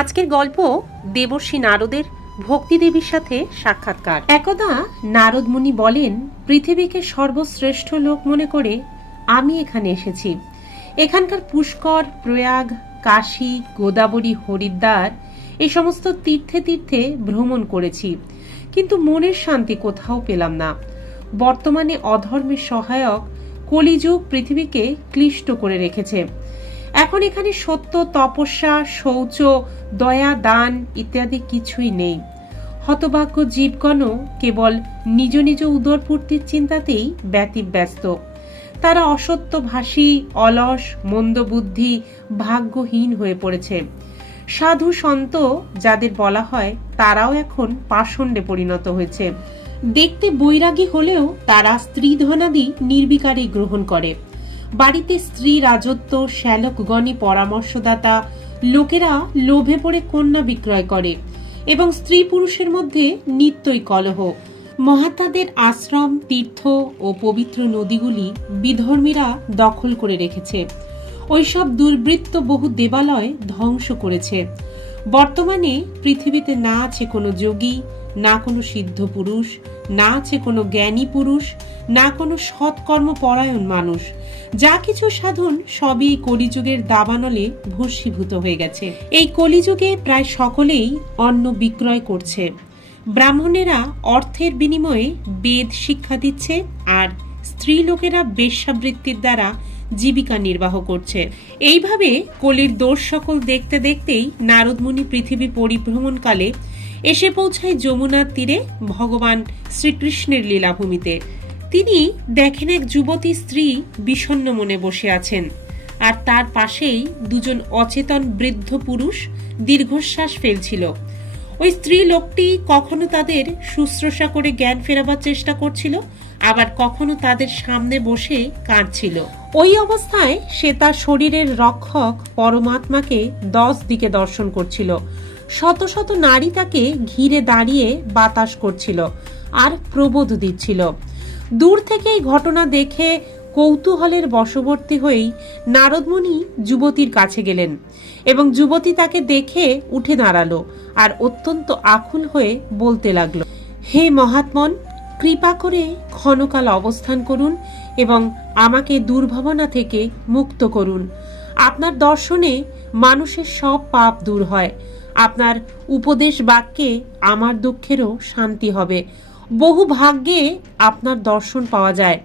আজকের গল্প দেবর্ষী নারদের ভক্তিদেবীর সাথে সাক্ষাৎকার। একদা নারদ মুনি বলেন, পৃথিবীকে সর্বশ্রেষ্ঠ লোক মনে করে আমি এখানে এসেছি। এখানকার পুষ্কর, প্রয়াগ, কাশী, গোদাবরী, হরিদ্বার এই সমস্ত তীর্থে তীর্থে ভ্রমণ করেছি, কিন্তু মনের শান্তি কোথাও পেলাম না। বর্তমানে অধর্মের সহায়ক কলিযুগ পৃথিবীকে ক্লিষ্ট করে রেখেছে। এখন এখানে সত্য, তপস্যা, শৌচ, দয়া, দান ইত্যাদি কিছুই নেই। হতভাগ্য জীবগণও কেবল নিজ নিজ উদরপূর্তির চিন্তাতেই ব্যতিব্যস্ত। তারা অসত্যভাষী, অলস, মন্দবুদ্ধি, ভাগ্যহীন হয়ে পড়েছে। সাধু সন্ত যাদের বলা হয় তারাও এখন পাষণ্ডে পরিণত হয়েছে। দেখতে বৈরাগী হলেও তারা স্ত্রীধনাদি নির্বিকারে গ্রহণ করে। বাড়িতে স্ত্রী রাজত্ব, শ্যালকগণই পরামর্শদাতা, লোকেরা লোভে পড়ে কন্যা বিক্রয় করে এবং স্ত্রী পুরুষের মধ্যে নিত্যই কলহ। মহাত্মাদের আশ্রম, তীর্থ ও পবিত্র নদীগুলি বিধর্মীরা দখল করে রেখেছে। ওইসব দুর্বৃত্ত বহু দেবালয় ধ্বংস করেছে। বর্তমানে পৃথিবীতে না আছে কোনো যোগী, না কোনো সিদ্ধ পুরুষ, না আছে কোনো জ্ঞানী পুরুষ, না কোনো সৎকর্মপরায়ণ মানুষ। যা কিছু সাধন সবই কলিযুগের দাবানলে ভস্মীভূত হয়ে গেছে। এই কলিযুগে প্রায় সকলেই অন্ন বিক্রয় করছে। ব্রাহ্মণেরা অর্থের বিনিময়ে বেদ শিক্ষা দিচ্ছে, আর স্ত্রী লোকেরা বেশ্যাবৃত্তির দ্বারা জীবিকা নির্বাহ করছে। এইভাবে কলির দোষ সকল দেখতে দেখতেই নারদমুনি পৃথিবী পরিভ্রমণকালে এসে পৌঁছায় যমুনার তীরে ভগবান শ্রীকৃষ্ণের লীলাভূমিতে। তিনি দেখেন এক যুবতী স্ত্রী বিষণ্ণ মনে বসে আছেন, আর তার পাশেই দুজন অচেতন বৃদ্ধ পুরুষ দীর্ঘশ্বাস ফেলছিল। ওই স্ত্রী লোকটি কখনো তাদের শুশ্রূষা করে জ্ঞান ফেরাবার চেষ্টা করছিল, আবার কখনো তাদের সামনে বসে কাঁদছিল। ওই অবস্থায় সে তার শরীরের রক্ষক পরমাত্মাকে 10 দিকে দর্শন করছিল। শত শত নারী তাকে ঘিরে দাঁড়িয়ে বাতাস করছিল আর প্রবোধ দিচ্ছিল। দূর থেকে এই ঘটনা দেখে কৌতূহলের বশবর্তী হয়েই নারদমুনি যুবতীর কাছে গেলেন এবং যুবতী তাকে দেখে উঠে দাঁড়ালো আর অত্যন্ত আকুল হয়ে বলতে লাগলো, হে মহাত্মন, কৃপা করে ক্ষণকাল অবস্থান করুন এবং আমাকে দুর্ভাবনা থেকে মুক্ত করুন। আপনার দর্শনে মানুষের সব পাপ দূর হয়। আপনার উপদেশ বাক্যে আমার দুঃখেরও শান্তি হবে। বহু ভাগ্যে আপনার দর্শন পাওয়া যায়।